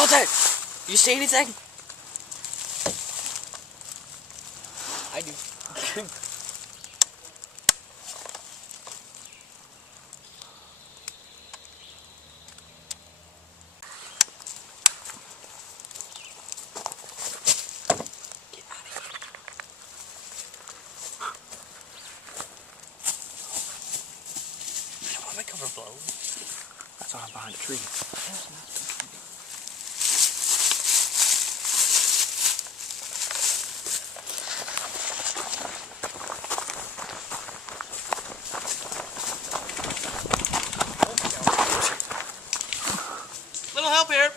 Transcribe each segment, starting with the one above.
Colton! You see anything? I do. Cover blow. That's why I'm behind a tree. Little help here.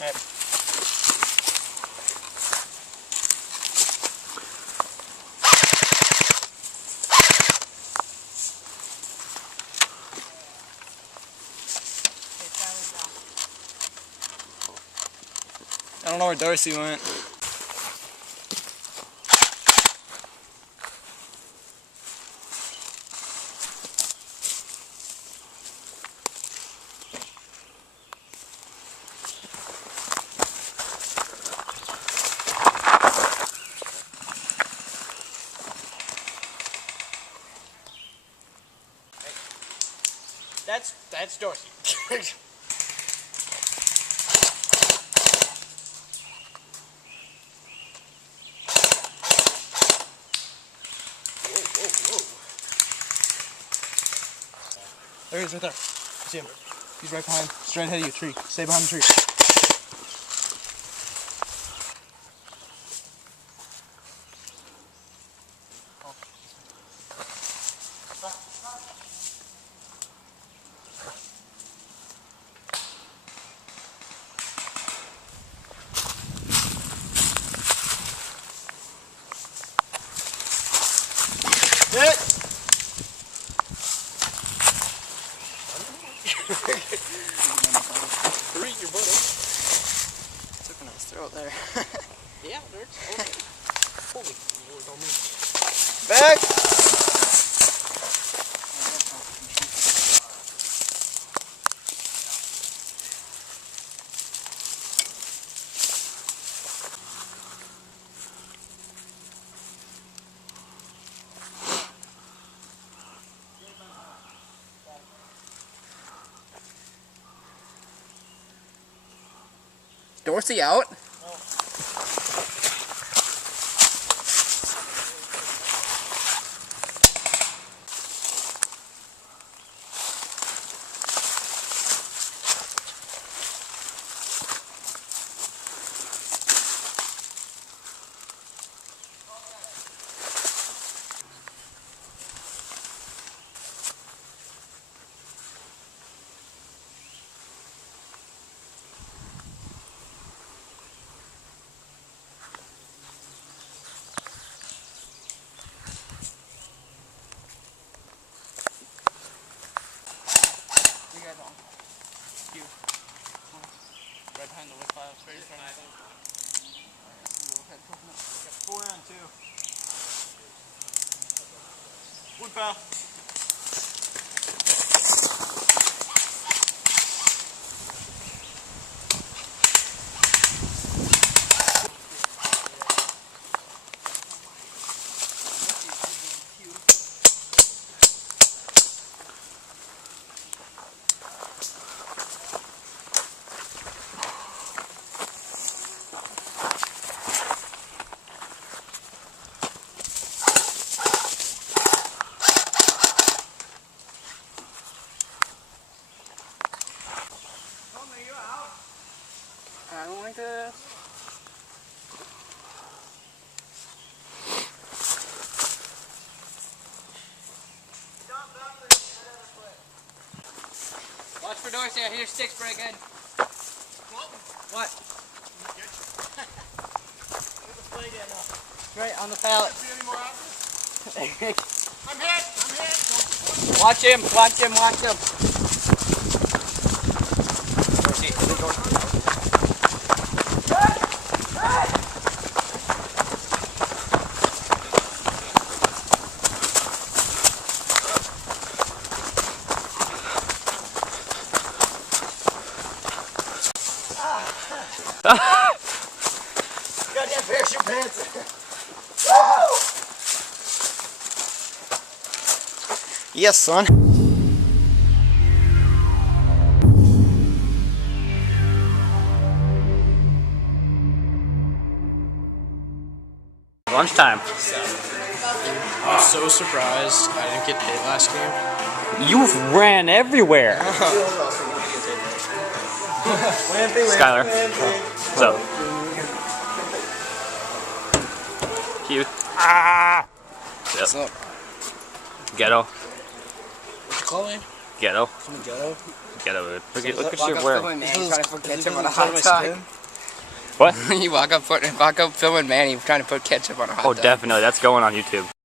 Yep. I don't know where Darcy went. That's Dorsey. Whoa. There he is, right there. See him. He's right behind, straight ahead of you, tree. Stay behind the tree. Three, your butt. Took him in his throat there. Yeah, there's. Okay. Holy Lord, on me. Back! Dorsey out? You. Right behind the wood pile, straight in front of you. Got 4 on 2. Wood pile. I don't like this. Watch for Dorsey, I hear sticks breaking. What? Right on the pallet. See any more apples? I'm hit! Watch him, watch him, watch him. Goddamn parachute pants. Yes, son. Lunchtime. I'm so surprised I didn't get hit last game. You ran everywhere. Skylar. What's up? Cute. Ah! Yep. What's up? Ghetto. What you call me? Ghetto. Call me ghetto? Ghetto, dude. Look Walk at your up wearing. filming Manny trying to put ketchup on a Is hot my dog. skin? What? You walk up filming Manny trying to put ketchup on a hot Oh, dog. definitely. That's going on YouTube.